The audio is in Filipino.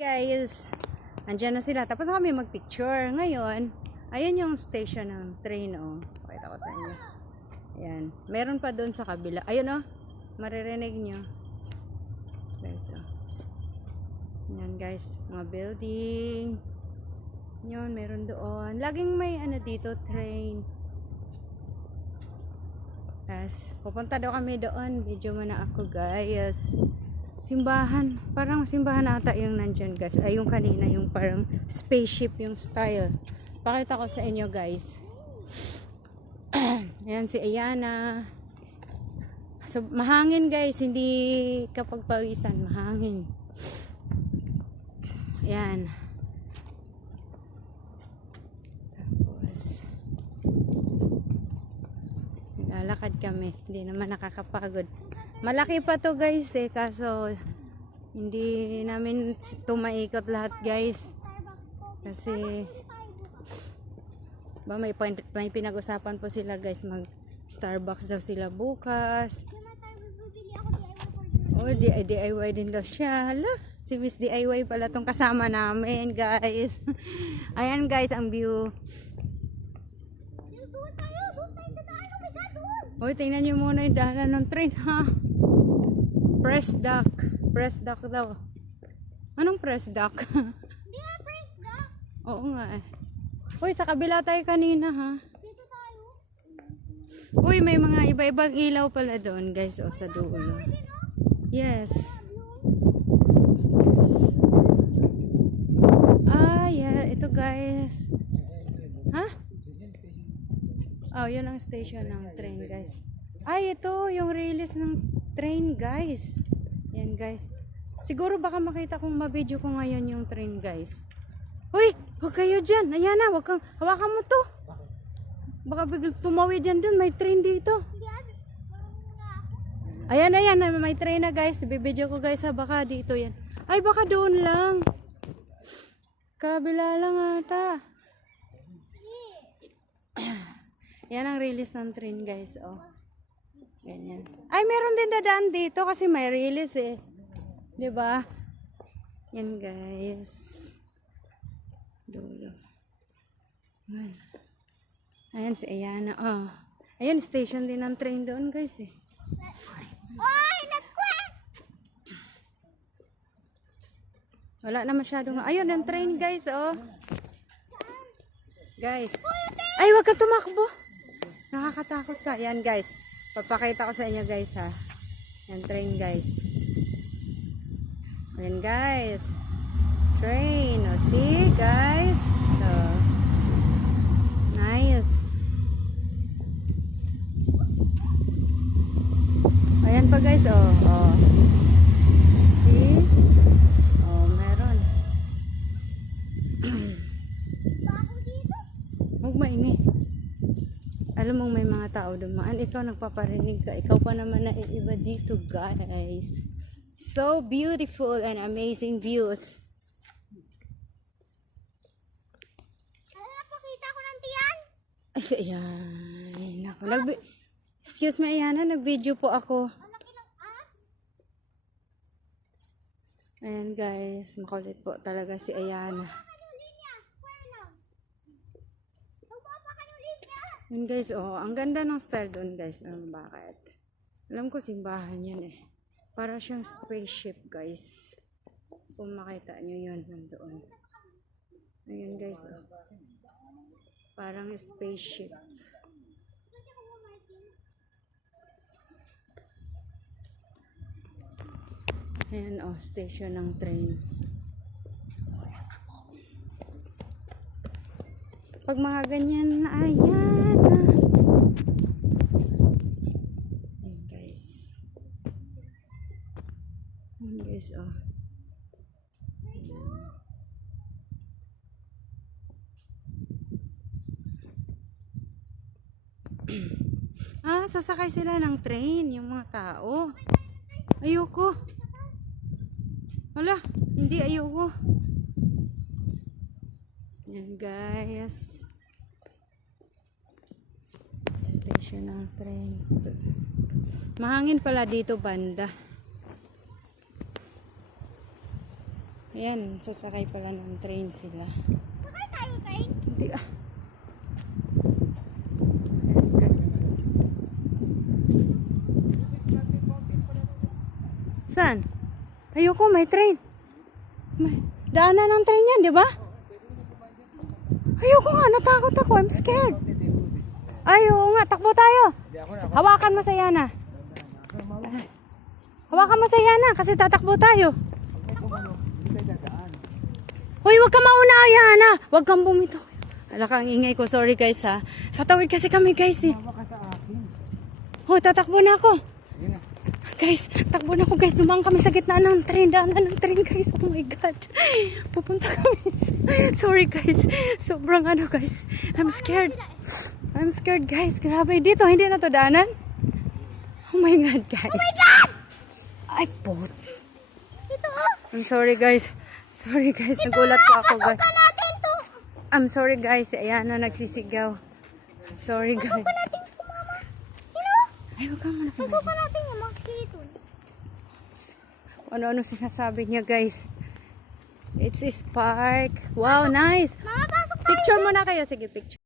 Guys, andyan na sila. Tapos kami magpicture. Ngayon, ayan yung station ng train, oh. Pakita ko sa inyo. Ayan. Meron pa doon sa kabila. Ayun, oh. Maririnig nyo. Guys, oh. Ayan, guys. Mga building. Yun, meron doon. Laging may ano dito, train. Tapos, pupunta daw kami doon. Video muna ako, guys. Simbahan, parang simbahan ata yung nandyan, guys. Ay, yung kanina, yung parang spaceship yung style. Pakita ko sa inyo, guys. Ayan si Ayana. So, mahangin, guys. Hindi kapag pawisan, mahangin. Ayan. Tapos lalakad kami. Hindi naman nakakapagod. Malaki pa to, guys, eh. Kaso hindi namin ito maikot lahat, guys. Kasi ba may pinag-usapan po sila, guys. Mag Starbucks daw sila bukas. Oh, DIY din daw siya. Hala, si Miss DIY pala tong kasama namin, guys. Ayan, guys, ang view. Hoy, tingnan nyo muna yung daanan ng train, ha? Press dock. Press dock daw. Anong press dock? Hindi nga press dock. Oo nga eh. Hoy, sa kabila tayo kanina, ha? Dito tayo. Uy, may mga iba-ibang ilaw pala doon, guys. O, sa dulo. Yes. Yes. Ah, yeah. Ito, guys. Ha? Oh, yun ang station ng train, guys. Ay, ito yung release ng train, guys. Yan, guys. Siguro baka makita kong ma-video ko ngayon yung train, guys. Uy, huwag kayo dyan. Ayan na, huwag kang, hawakan mo to. Baka biglang tumawid yan dun. May train dito. Ayan, ayan. May train na, guys. Bibidyo ko, guys, ha. Baka dito yan. Ay, baka doon lang. Kabila lang ata. Yan ang release ng train, guys. Oh. Ganyan. Ay, meron din dadaan dito kasi may release eh. 'Di ba? Yan, guys. Dulo. Ayan. Ayan si Ayana. Oh. Ayan, station din ng train doon, guys eh. Oy, nag-quack! Wala na masyadong. Ayun, ang train, guys, oh. Guys. Ay, wag ka tumakbo. Nakakatakot ka. Yan, guys. Papakita ko sa inyo, guys, ha. Yan, train, guys. Yan, guys. Train. O, see, guys. So, nice. Ayan pa, guys, oh. Oh. See? Oh, meron. Bako dito. Huwag maingay. Alam mong may mga tao dumaan, ikaw nagpaparinig ka, ikaw pa naman na iba dito, guys. So beautiful and amazing views. Ano, napakita ko ng tiyan? Ay, ayan. Excuse me, Ayana, nag-video po ako. Ang laki ng Ayan, guys, makulit po talaga si Ayana. Ano, linya? Square lang. Magpapa ka ng linya. Yun, guys, oh, ang ganda ng style doon, guys. Bakit? Alam ko simbahan yun eh. Para siyang spaceship, guys. Kung makita nyo yun, nandoon. Ayun, guys, oh. Parang spaceship. Ayan, oh, station ng train. Pag mga ganyan na, ayan. Ayan, guys. Ayan, guys, oh. Ah, sasakay sila ng train, yung mga tao. Ayoko. Wala, hindi, ayoko. Yan, guys. Station ng train. Mahangin pala dito, banda. Ayan, sasakay pala ng train sila. Sakay tayo, train. Hindi ah. Saan? Ayoko, may train. May daanan ng train yan, di ba? Ayoko nga, natakot ako. I'm scared. Ayoko nga, takbo tayo. Hawakan mo sa Yana. Hawakan mo sa Yana kasi tatakbo tayo. Hoy, wag ka mauna, Yana. Wag kang bumito. Ala kang ingay ko. Sorry guys ha. Sa tawid kasi kami guys eh. Hoy, tatakbo na ako. Guys, takbo na ako guys. Dumaan kami sa gitna ng train. Daanan ng train guys. Oh my God. Pupunta kami. Sorry guys. Sobrang ano guys. I'm scared. I'm scared guys. Grabe. Dito, hindi na to daanan. Oh my God guys. Oh my God! Ay, pot. Ito oh. I'm sorry guys. Sorry guys. Nagulat po ako guys. Pasukan natin to. I'm sorry guys. Ayan na nagsisigaw. I'm sorry guys. Pasukan natin to, mama. Ay, wag ka muna. Pasukan natin yung mga skeleton. Ano-ano sinasabi niya guys. It's a spark. Wow, nice. Mama, pasok tayo. Picture muna kayo. Sige, picture.